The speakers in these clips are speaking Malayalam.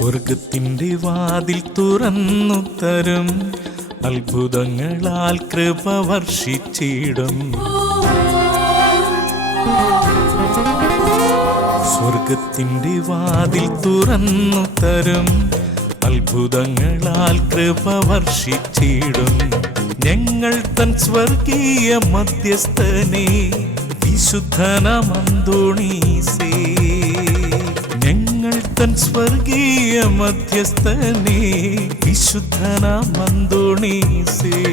സ്വർഗത്തിന്റെ വാതിൽ തുറന്നു തരും. അത്ഭുതങ്ങളാൽ കൃപ വർഷിച്ചിടും. സ്വർഗത്തിന്റെ വാതിൽ തുറന്നു തരും. അത്ഭുതങ്ങളാൽ കൃപ വർഷിച്ചിടും. ഞങ്ങൾ തൻ സ്വർഗീയ മധ്യസ്ഥനെ വിശുദ്ധനമന്തോണീസേ തൻ സ്വർഗീയ മധ്യസ്ഥനെ വിശുദ്ധനമന്തോണീസേ വാഴ്ത്തുന്നു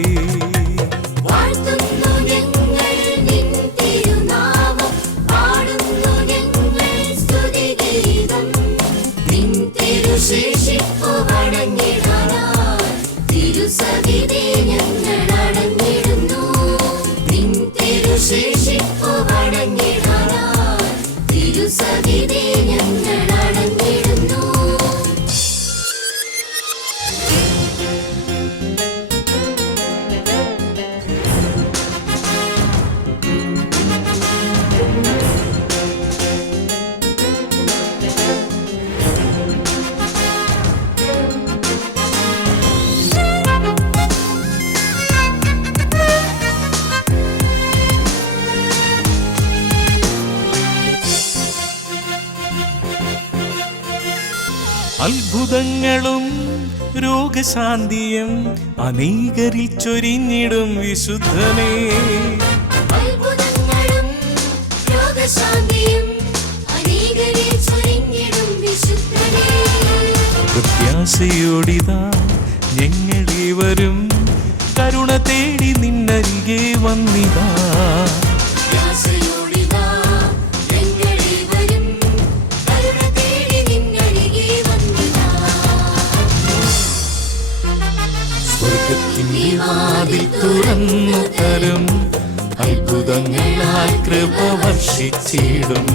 അത്ഭുതങ്ങളും രോഗശാന്തിയും അനേകരിൽ ചൊരിഞ്ഞിടും വിശുദ്ധനെ. പ്രത്യാശയോടിതാ ഞങ്ങളേവരും കരുണ തേടി നിന്നരികെ വന്നിതാ സ്വർഗത്തിന്റെ വാതിൽ തുറന്നു തരും കൃപ വർഷിച്ചിടും.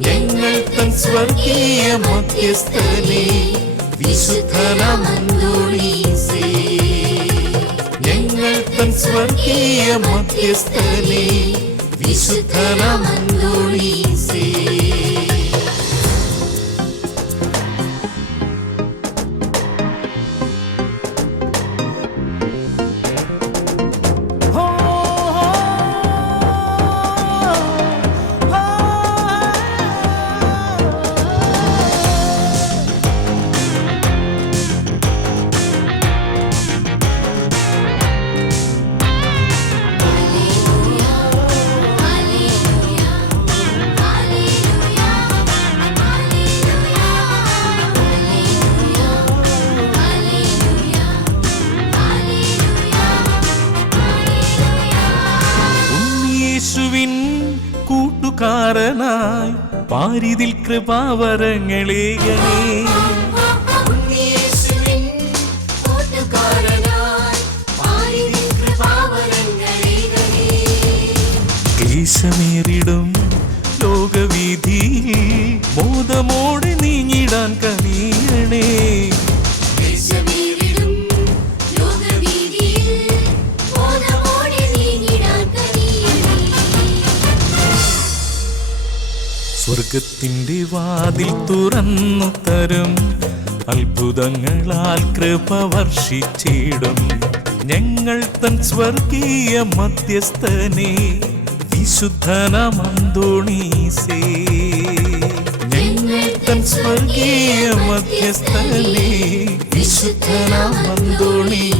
ഞങ്ങൾ തൻ സ്വർഗീയ മധ്യസ്ഥനെ വിശുദ്ധനമന്തോണീസേ ഞങ്ങൾ തൻ സ്വർഗീയ മധ്യസ്ഥനെ വിശുദ്ധനമന്തോണീസേ കൂട്ടുകാരനായി പാരിതിൽ കൃപാവരങ്ങളേകനേ. ക്ലേശമേറിടും സ്വർഗത്തിന്റെ വാതിൽ തുറന്നു തരും. അത്ഭുതങ്ങളാൽ കൃപ വർഷിച്ചിടും. ഞങ്ങൾ തൻ സ്വർഗീയ മധ്യസ്ഥനെ വിശുദ്ധനമന്തോണീസേ. ഞങ്ങൾ തൻ സ്വർഗീയ മധ്യസ്ഥനെ വിശുദ്ധനമന്തോണീസേ